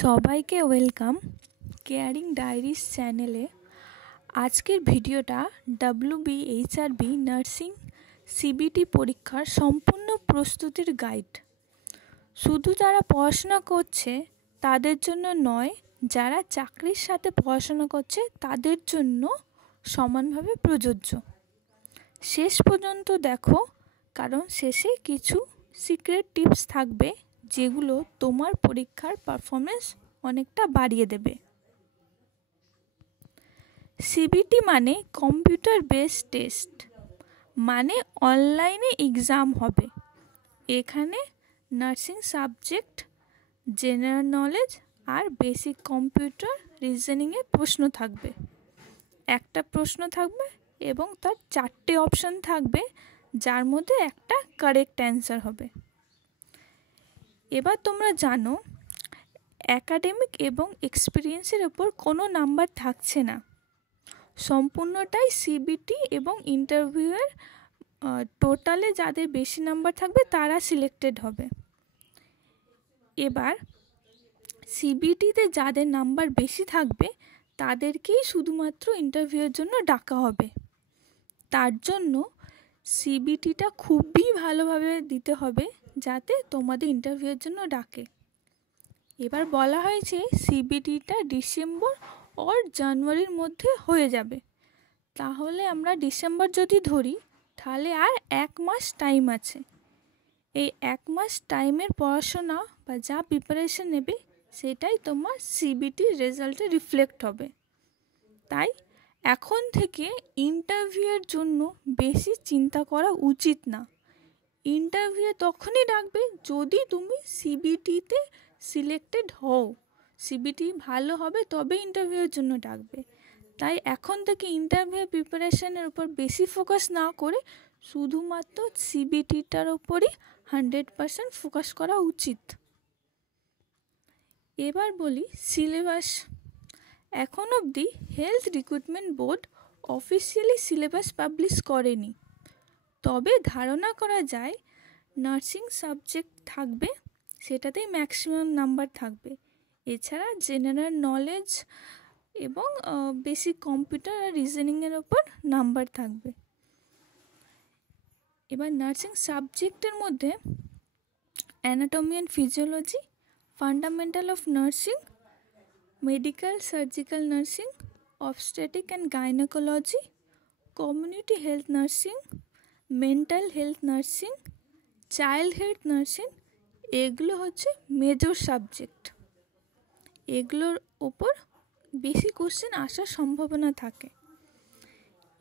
সবাইকে welcome caring diaries চ্যানেলে। আজকের ভিডিওটা WBHRB নার্সিং সিবিটি পরীক্ষার সম্পূর্ণ প্রস্তুতির গাইড। শুধু যারা পড়াশোনা করছে তাদের জন্য নয়, যারা চাকরির সাথে পড়াশোনা করছে তাদের জন্য সমানভাবে প্রযোজ্য। শেষ পর্যন্ত দেখো, কারণ শেষে কিছু সিক্রেট টিপস থাকবে যেগুলো তোমার পরীক্ষার পারফরমেন্স অনেকটা বাড়িয়ে দেবে। সিবিটি মানে কম্পিউটার বেসড টেস্ট, মানে অনলাইনে এক্সাম হবে। এখানে নার্সিং সাবজেক্ট, জেনারেল নলেজ আর বেসিক কম্পিউটার রিজনিংয়ের প্রশ্ন থাকবে। একটা প্রশ্ন থাকবে এবং তার 4টে অপশান থাকবে, যার মধ্যে একটা কারেক্ট অ্যান্সার হবে। এবার তোমরা জানো, অ্যাকাডেমিক এবং এক্সপিরিয়েন্সের ওপর কোনো নাম্বার থাকছে না, সম্পূর্ণটাই সিবিটি এবং ইন্টারভিউয়ের টোটালে যাদের বেশি নাম্বার থাকবে তারা সিলেক্টেড হবে। এবার সিবিটিতে যাদের নাম্বার বেশি থাকবে তাদেরকেই শুধুমাত্র ইন্টারভিউয়ের জন্য ডাকা হবে। তার জন্য সিবিটিটা খুবই ভালোভাবে দিতে হবে যাতে তোমাদের ইন্টারভিউয়ের জন্য ডাকে। এবার বলা হয়েছে সিবিটিটা ডিসেম্বর আর জানুয়ারির মধ্যে হয়ে যাবে। তাহলে আমরা ডিসেম্বর যদি ধরি, তাহলে আর 1 মাস টাইম আছে। এই 1 মাস টাইমের পড়াশোনা বা যা প্রিপারেশন নেবে সেটাই তোমার সিবিটির রেজাল্টে রিফ্লেক্ট হবে। তাই এখন থেকে ইন্টারভিউয়ের জন্য বেশি চিন্তা করা উচিত না। ইন্টারভিউ তখনই ডাকবে যদি তুমি সিবিটিতে সিলেক্টেড হও। সিবিটি ভালো হবে তবে ইন্টারভিউয়ের জন্য ডাকবে। তাই এখন থেকে ইন্টারভিউ প্রিপারেশনের উপর বেশি ফোকাস না করে শুধুমাত্র সিবিটিটার ওপরই 100% ফোকাস করা উচিত। এবার বলি সিলেবাস। এখন অবধি health recruitment board officially syllabus publish করেনি, তবে ধারণা করা যায় নার্সিং সাবজেক্ট থাকবে, সেটাতেই ম্যাক্সিমাম নাম্বার থাকবে। এছাড়া জেনারেল নলেজ এবং বেসিক কম্পিউটার আর রিজনিংয়ের ওপর নাম্বার থাকবে। এবার নার্সিং সাবজেক্টের মধ্যে anatomy and physiology, fundamental of nursing, medical surgical nursing, obstetric and gynaecology, community health nursing, mental health nursing, child health nursing, এগুলো হচ্ছে মেজর সাবজেক্ট। এগুলোর ওপর বেশি কোশ্চেন আসার সম্ভাবনা থাকে।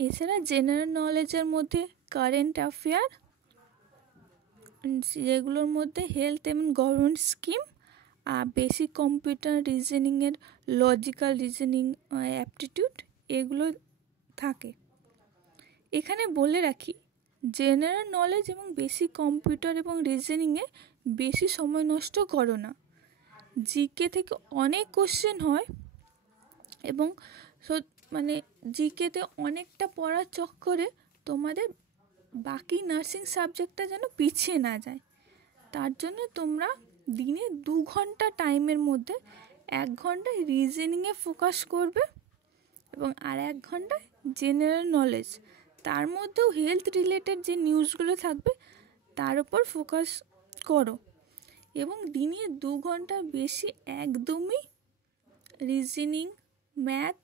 এছাড়া জেনারেল নলেজের মধ্যে কারেন্ট অ্যাফেয়ার, যেগুলোর মধ্যে হেলথ এবং গভর্নমেন্ট স্কিম, আর বেসিক কম্পিউটার রিজনিংয়ের লজিক্যাল রিজনিং, অ্যাপটিটিউড, এগুলো থাকে। এখানে বলে রাখি, জেনারেল নলেজ এবং বেসিক কম্পিউটার এবং রিজনিংয়ে বেশি সময় নষ্ট করো না। জিকে থেকে অনেক কোশ্চেন হয় এবং জিকেতে অনেকটা পড়ার চক্করে তোমাদের বাকি নার্সিং সাবজেক্টটা যেন পিছিয়ে না যায়। তার জন্য তোমরা দিনে 2 ঘন্টা টাইমের মধ্যে 1 ঘন্টা রিজনিংয়ে ফোকাস করবে এবং আর 1 ঘন্টা জেনারেল নলেজ, তার মধ্যেও হেলথ রিলেটেড যে নিউজগুলো থাকবে তার উপর ফোকাস করো। এবং দিনে 2 ঘন্টা বেশি একদমই রিজনিং, ম্যাথ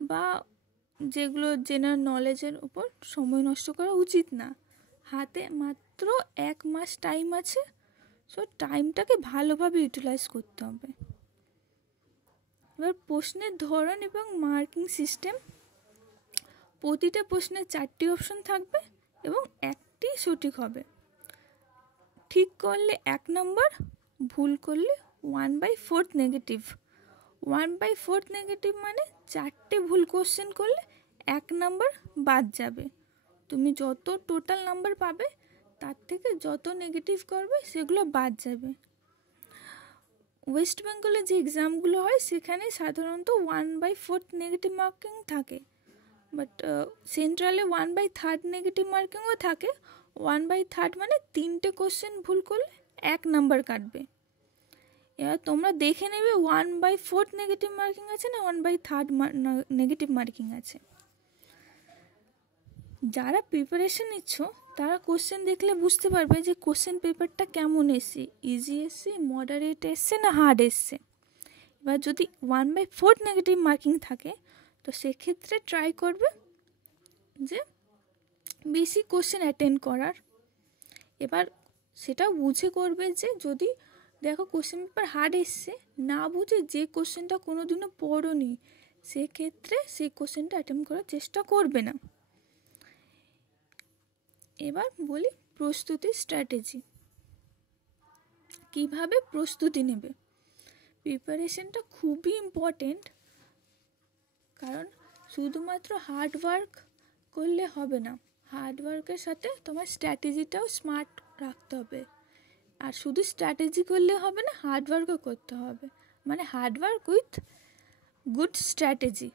বা যেগুলো জেনারেল নলেজের উপর সময় নষ্ট করা উচিত না। হাতে মাত্র 1 মাস টাইম আছে, সো টাইমটাকে ভালোভাবে ইউটিলাইজ করতে হবে। এবার প্রশ্নের ধরন এবং মার্কিং সিস্টেম। প্রতিটা প্রশ্নে 4টি অপশন থাকবে এবং একটি সঠিক হবে। ঠিক করলে 1 নম্বর, ভুল করলে 1/4 নেগেটিভ। 1/4 নেগেটিভ মানে 4টে ভুল কোশ্চেন করলে 1 নাম্বার বাদ যাবে। তুমি যত টোটাল নাম্বার পাবে তার থেকে যত নেগেটিভ করবে সেগুলো বাদ যাবে। ওয়েস্ট বেঙ্গলে যে এক্সামগুলো হয় সেখানে সাধারণত 1/4 নেগেটিভ মার্কিং থাকে, বাট সেন্ট্রালে 1/3 নেগেটিভ মার্কিংও থাকে। 1/3 মানে 3টে কোশ্চেন ভুল করলে 1 নাম্বার কাটবে। এবার তোমরা দেখে নেবে 1/4 নেগেটিভ মার্কিং আছে না 1/3 নেগেটিভ মার্কিং আছে। যারা প্রিপারেশন নিচ্ছ তারা কোশ্চেন দেখলে বুঝতে পারবে যে কোশ্চেন পেপারটা কেমন এসছে, ইজি এসছে, মডারেট এসছে না হার্ড এসছে। এবার যদি 1/4 নেগেটিভ মার্কিং থাকে তো সেক্ষেত্রে ট্রাই করবে যে বেশি কোশ্চেন অ্যাটেন্ড করার। এবার সেটা বুঝে করবে যে যদি দেখো কোশ্চেন পেপার হার্ড এসছে, না বুঝে যে কোশ্চেনটা কোনো দিনও পড়োনি সেক্ষেত্রে সেই কোশ্চেনটা অ্যাটেন্ড করার চেষ্টা করবে না। এবার বলি প্রস্তুতির স্ট্র্যাটেজি, কিভাবে প্রস্তুতি নেবে। প্রিপারেশনটা খুবই ইম্পর্টেন্ট, কারণ শুধুমাত্র হার্ড ওয়ার্ক করলে হবে না, হার্ড ওয়ার্কের সাথে তোমার স্ট্র্যাটেজিটাও স্মার্ট রাখতে হবে। আর শুধু স্ট্র্যাটেজি করলে হবে না, হার্ড ওয়ার্কও করতে হবে, মানে hard work with good strategy.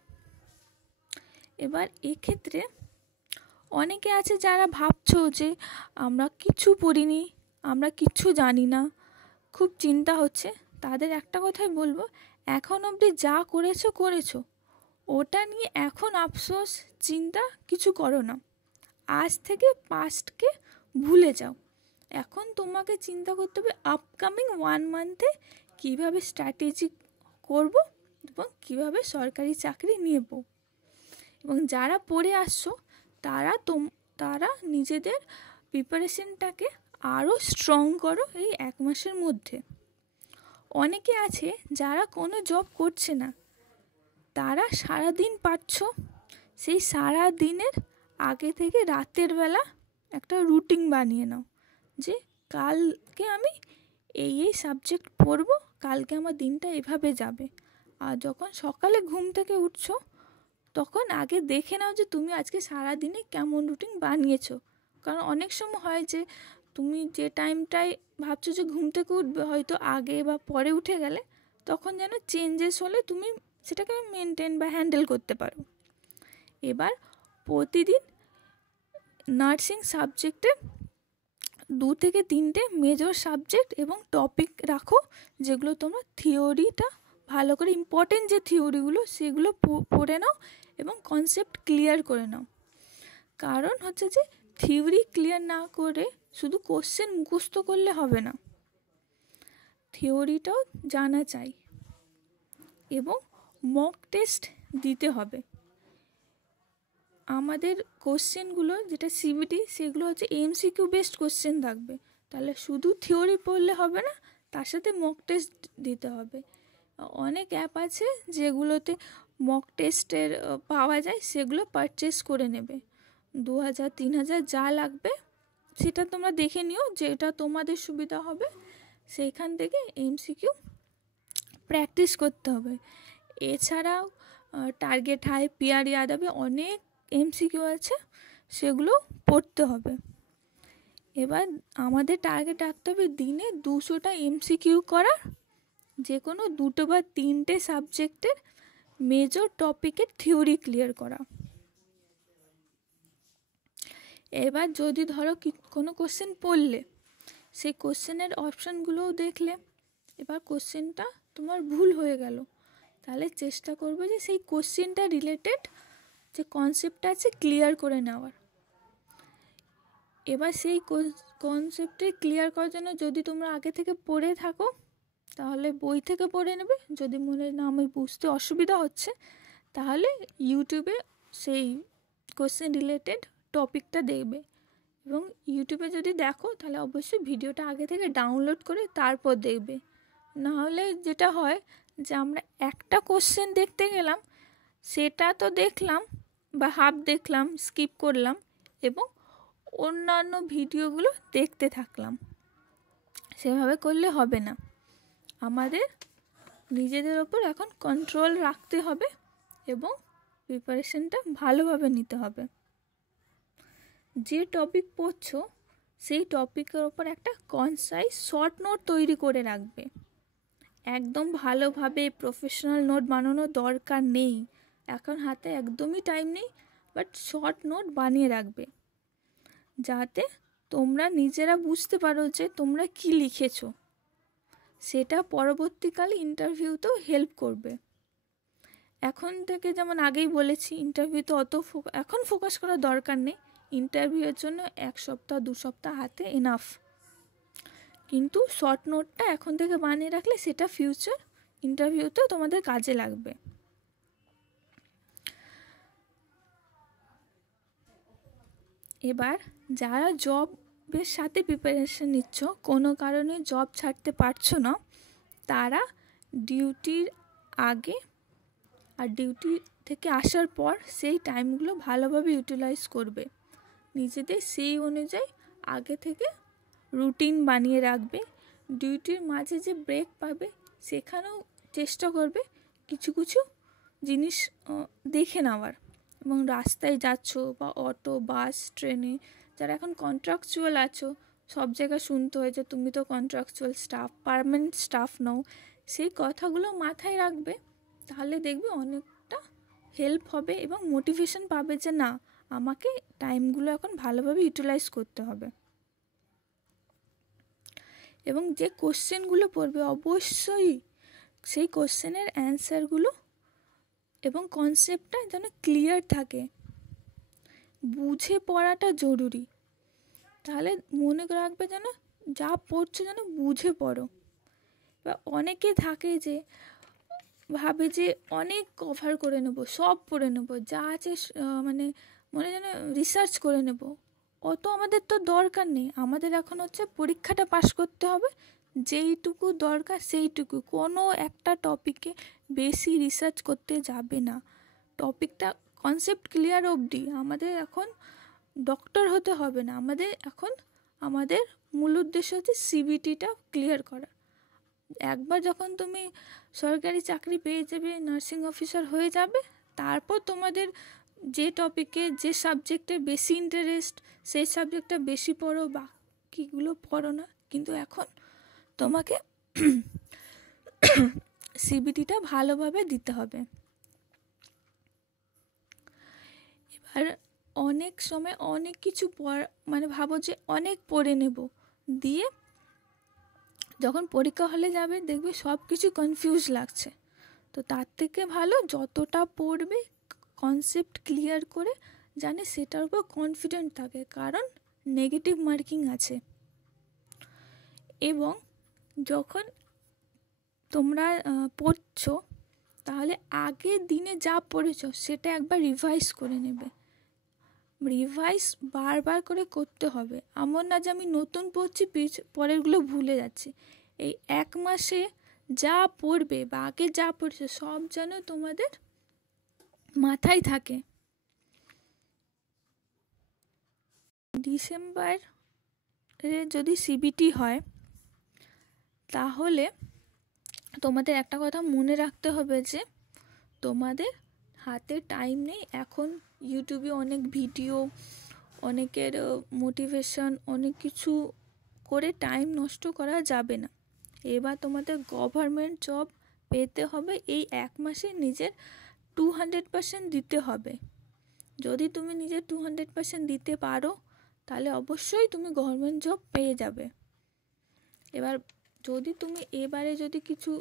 এবার এক্ষেত্রে অনেকে আছে যারা ভাবছো যে আমরা কিছু পড়িনি, আমরা কিছু জানি না, খুব চিন্তা হচ্ছে। তাদের একটা কথাই বলবো, এখন অবধি যা করেছো ওটা নিয়ে এখন আফসোস চিন্তা কিছু করো না। আজ থেকে পাস্টকে ভুলে যাও। এখন তোমাকে চিন্তা করতে হবে আপকামিং 1 মান্থে কীভাবে স্ট্র্যাটেজি করব এবং কীভাবে সরকারি চাকরি নেব। এবং যারা পড়ে আসছো তারা নিজেদের প্রিপারেশনটাকে আরও স্ট্রং করো এই 1 মাসের মধ্যে। অনেকে আছে যারা কোনো জব করছে না, তারা সারাদিন পাচ্ছ, সেই সারা দিনের আগে থেকে রাতের বেলা একটা রুটিন বানিয়ে নাও যে কালকে আমি এই সাবজেক্ট পড়ব, কালকে আমার দিনটা এভাবে যাবে। আর যখন সকালে ঘুম থেকে উঠছো তখন আগে দেখে নাও যে তুমি আজকে সারা দিনে কেমন রুটিন বানিয়েছো। কারণ অনেক সময় হয় যে তুমি যে টাইমটায় ভাবছো যে ঘুম থেকে উঠবে, হয়তো আগে বা পরে উঠে গেলে, তখন যেন চেঞ্জেস হলে তুমি সেটাকে মেনটেন বা হ্যান্ডেল করতে পারো। এবার প্রতিদিন নার্সিং সাবজেক্টের 2 থেকে 3টে মেজর সাবজেক্ট এবং টপিক রাখো, যেগুলো তোমরা থিওরিটা ভালো করে, ইম্পর্টেন্ট যে থিওরিগুলো সেগুলো পড়ে নাও এবং কনসেপ্ট ক্লিয়ার করে নাও। কারণ হচ্ছে যে থিওরি ক্লিয়ার না করে শুধু কোশ্চেন মুখস্থ করলে হবে না, থিওরিটাও জানা চাই। এবং মক টেস্ট দিতে হবে। আমাদের কোশ্চেনগুলো যেটা সিবিটি, সেগুলো হচ্ছে এমসিকিউ বেসড কোশ্চেন থাকবে। তাহলে শুধু থিওরি পড়লে হবে না, তার সাথে মক টেস্ট দিতে হবে। অনেক অ্যাপ আছে যেগুলোতে মক টেস্টের পাওয়া যায়, সেগুলো পারচেস করে নেবে। 2000-3000 যা লাগবে সেটা তোমরা দেখে নিও, যেটা তোমাদের সুবিধা হবে সেইখান থেকে এমসিকিউ প্র্যাকটিস করতে হবে। এছাড়াও টার্গেট হাই, পিআর ইয়াদাবে অনেক এমসিকিউ আছে, সেগুলো পড়তে হবে। এবার আমাদের টার্গেট রাখতে হবে দিনে 200টা এমসিকিউ করার, যে কোনো 2 বা 3টে সাবজেক্টের মেজর টপিকের থিওরি ক্লিয়ার করা। এবার যদি ধরো কোনো কোশ্চেন পড়লে, সেই কোশ্চেনের অপশানগুলোও দেখলে, এবার কোশ্চেনটা তোমার ভুল হয়ে গেল, তাহলে চেষ্টা করবে যে সেই কোশ্চেনটা রিলেটেড যে কনসেপ্টটা আছে ক্লিয়ার করে নেওয়ার। এবার সেই কনসেপ্টে ক্লিয়ার করার জন্য যদি তোমরা আগে থেকে পড়ে থাকো তাহলে বই থেকে পড়ে নেবে। যদি মনে না আমি বুঝতে অসুবিধা হচ্ছে তাহলে ইউটিউবে সেই কোশ্চেন রিলেটেড টপিকটা দেখবে। এবং ইউটিউবে যদি দেখো তাহলে অবশ্যই ভিডিওটা আগে থেকে ডাউনলোড করে তারপর দেখবে। নাহলে যেটা হয় যে আমরা একটা কোশ্চেন দেখতে গেলাম, সেটা তো দেখলাম বা হাফ দেখলাম, স্কিপ করলাম এবং অন্যান্য ভিডিওগুলো দেখতে থাকলাম। সেভাবে করলে হবে না। আমাদের নিজেদের ওপর এখন কন্ট্রোল রাখতে হবে এবং প্রিপারেশনটা ভালোভাবে নিতে হবে। যে টপিক পড়ছো সেই টপিকের ওপর একটা কনসাইজ শর্ট নোট তৈরি করে রাখবে। একদম ভালোভাবে প্রফেশনাল নোট বানানোর দরকার নেই, এখন হাতে একদমই টাইম নেই, বাট শর্ট নোট বানিয়ে রাখবে যাতে তোমরা নিজেরা বুঝতে পারো যে তোমরা কি লিখেছো। সেটা পরবর্তীকালে ইন্টারভিউতেও হেল্প করবে। এখন থেকে যেমন আগেই বলেছি, ইন্টারভিউতে এখন ফোকাস করার দরকার নেই। ইন্টারভিউয়ের জন্য 1 সপ্তাহ 2 সপ্তাহ হাতে এনাফ, কিন্তু শর্ট নোটটা এখন থেকে বানিয়ে রাখলে সেটা ফিউচার ইন্টারভিউতেও তোমাদের কাজে লাগবে। এবার যারা জবের সাথে প্রিপারেশন নিচ্ছ, কোনো কারণে জব ছাড়তে পারছো না, তারা ডিউটির আগে আর ডিউটি থেকে আসার পর সেই টাইমগুলো ভালোভাবে ইউটিলাইজ করবে। নিজেদের সেই অনুযায়ী আগে থেকে রুটিন বানিয়ে রাখবে। ডিউটির মাঝে যে ব্রেক পাবে সেখানেও চেষ্টা করবে কিছু কিছু জিনিস দেখে নেওয়ার। এবং রাস্তায় যাচ্ছ বা অটো, বাস, ট্রেনে, যারা এখন কন্ট্রাকচুয়াল আছো, সব জায়গায় শুনতে হয় যে তুমি তো কন্ট্রাকচুয়াল স্টাফ, পার্মানেন্ট স্টাফ নও, সেই কথাগুলো মাথায় রাখবে। তাহলে দেখবে অনেকটা হেল্প হবে এবং মোটিভেশন পাবে যে না, আমাকে টাইমগুলো এখন ভালোভাবে ইউটিলাইজ করতে হবে। এবং যে কোশ্চেনগুলো পড়বে অবশ্যই সেই কোশ্চেনের অ্যান্সারগুলো এবং কনসেপ্টটা যেন ক্লিয়ার থাকে, বুঝে পড়াটা জরুরি। তাহলে মনে রাখবে যেন যা পড়ছো যেন বুঝে পড়ো। বা অনেকে থাকে যে ভাবে যে অনেক কভার করে নেবো, সব পড়ে নেবো, যা আছে মানে মনে যেন রিসার্চ করে নেব। অত আমাদের তো দরকার নেই। আমাদের এখন হচ্ছে পরীক্ষাটা পাস করতে হবে, যেইটুকু দরকার সেইটুকু। কোনো একটা টপিকে বেশি রিসার্চ করতে যাবে না। টপিকটা কনসেপ্ট ক্লিয়ার অবধি। আমাদের এখন ডক্টর হতে হবে না, আমাদের মূল উদ্দেশ্য হচ্ছে সিবিটিটা ক্লিয়ার করা। একবার যখন তুমি সরকারি চাকরি পেয়ে যাবে, নার্সিং অফিসার হয়ে যাবে, তারপর তোমাদের যে টপিকে যে সাবজেক্টে বেশি ইন্টারেস্ট সেই সাবজেক্টটা বেশি পড়ো, বাকিগুলো পড়ো না। কিন্তু এখন তোমাকে সিবিটিটা ভালোভাবে দিতে হবে। এবার অনেক সময় অনেক কিছু ভাবো যে অনেক পড়ে নেব, দিয়ে যখন পরীক্ষা হলে যাবে দেখবে সব কিছু কনফিউজ লাগছে। তো তার থেকে ভালো যতটা পড়বে কনসেপ্ট ক্লিয়ার করে জানে সেটার উপর কনফিডেন্ট থাকে, কারণ নেগেটিভ মার্কিং আছে। এবং যখন তোমরা পড়ছো তাহলে আগের দিনে যা পড়েছো সেটা একবার রিভাইজ করে নেবে। রিভাইজ বারবার করে করতে হবে, এমন না যে আমি নতুন পড়ছি পরেরগুলো ভুলে যাচ্ছি। এই 1 মাসে যা পড়বে বা আগে যা পড়ছে সব যেন তোমাদের মাথায় থাকে। ডিসেম্বরে যদি সিবিটি হয় তাহলে তোমাদের একটা কথা মনে রাখতে হবে যে তোমাদের হাতে টাইম নেই। এখন ইউটিউবে অনেক ভিডিও, অনেকের মোটিভেশন, অনেক কিছু করে টাইম নষ্ট করা যাবে না। এবার তোমাদের গভর্নমেন্ট জব পেতে হবে, এই 1 মাসে নিজের 200% দিতে হবে। যদি তুমি নিজের 200% দিতে পারো তাহলে অবশ্যই তুমি গভর্নমেন্ট জব পেয়ে যাবে। এবার যদি তুমি এবারে যদি কিছু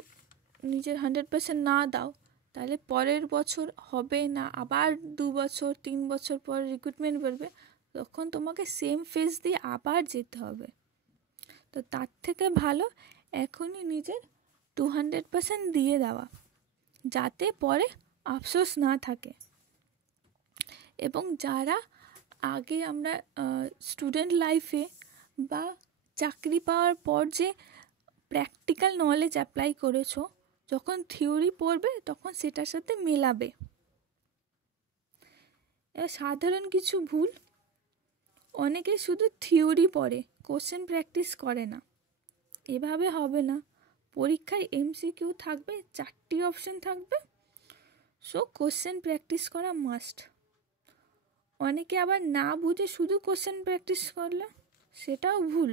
নিজের 100% না দাও তাহলে পরের বছর হবে না, আবার 2 বছর 3 বছর পর রিক্রুটমেন্ট বেরবে, তখন তোমাকে সেম ফেজ দিয়ে আবার যেতে হবে। তো তার থেকে ভালো এখনই নিজের 200% দিয়ে দেওয়া, যাতে পরে আফসোস না থাকে। এবং যারা আগে আমরা স্টুডেন্ট লাইফে বা চাকরি পাওয়ার পর যে প্র্যাকটিক্যাল নলেজ অ্যাপ্লাই করেছো, যখন থিওরি পড়বে তখন সেটার সাথে মেলাবে। সাধারণ কিছু ভুল, অনেকে শুধু থিওরি পড়ে, কোশ্চেন প্র্যাকটিস করে না। এভাবে হবে না। পরীক্ষায় এমসিকিউ থাকবে, 4টি অপশন থাকবে, সো কোশ্চেন প্র্যাকটিস করা মাস্ট। অনেকে আবার না বুঝে শুধু কোশ্চেন প্র্যাকটিস করলো, সেটাও ভুল।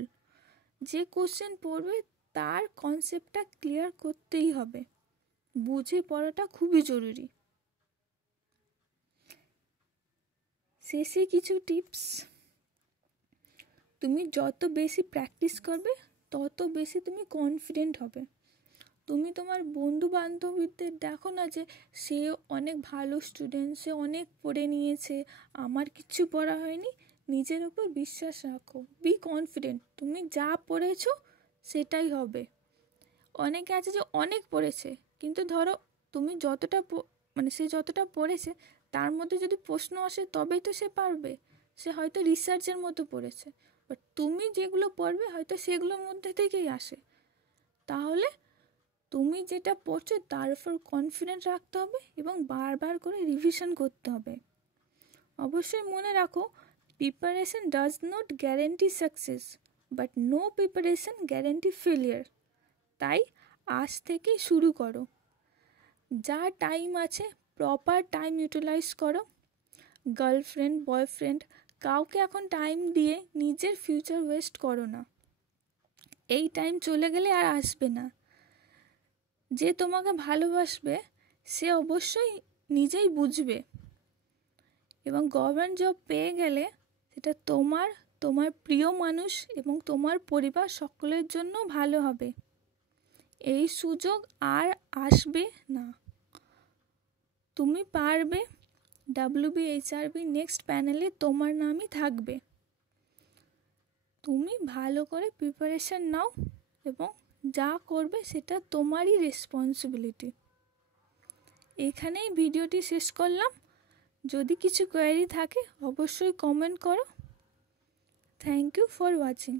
যে কোশ্চেন পড়বে তার কনসেপ্টটা ক্লিয়ার করতেই হবে, বুঝে পড়াটা খুবই জরুরি। শেষে কিছু টিপস, তুমি যত বেশি প্র্যাকটিস করবে তত বেশি তুমি কনফিডেন্ট হবে। তুমি তোমার বন্ধু বান্ধবীদের দেখো না যে সে অনেক ভালো স্টুডেন্ট, সে অনেক পড়ে নিয়েছে, আমার কিচ্ছু পড়া হয়নি। নিজের উপর বিশ্বাস রাখো, বি কনফিডেন্ট, তুমি যা পড়েছো সেটাই হবে। অনেকে আছে যে অনেক পড়েছে, কিন্তু ধরো তুমি যতটা সে যতটা পড়েছে তার মধ্যে যদি প্রশ্ন আসে তবেই তো সে পারবে। সে হয়তো রিসার্চের মতো পড়েছে, বাট তুমি যেগুলো পড়বে হয়তো সেগুলোর মধ্যে থেকেই আসে। তাহলে তুমি যেটা পড়ছো তার উপর কনফিডেন্ট রাখতে হবে এবং বারবার করে রিভিশন করতে হবে। অবশ্যই মনে রাখো, preparation does not guarantee success, but no preparation guarantee failure. তাই আজ থেকেই শুরু করো। যা টাইম আছে প্রপার টাইম ইউটিলাইজ করো। গার্লফ্রেন্ড, বয়ফ্রেন্ড, কাউকে এখন টাইম দিয়ে নিজের ফিউচার ওয়েস্ট করো না। এই টাইম চলে গেলে আর আসবে না। যে তোমাকে ভালোবাসবে সে অবশ্যই নিজেই বুঝবে, এবং গভর্নমেন্ট জব পেয়ে গেলে সেটা তোমার, তোমার প্রিয় মানুষ এবং তোমার পরিবার সকলের জন্য ভালো হবে। এই সুযোগ আর আসবে না। তুমি পারবে। WBHRB নেক্সট প্যানেলে তোমার নামই থাকবে। তুমি ভালো করে প্রিপারেশন নাও এবং যা করবে সেটা তোমারই রেসপন্সিবিলিটি। এখানেই ভিডিওটি শেষ করলাম। যদি কিছু কোয়েরি থাকে অবশ্যই কমেন্ট করো। Thank you for watching.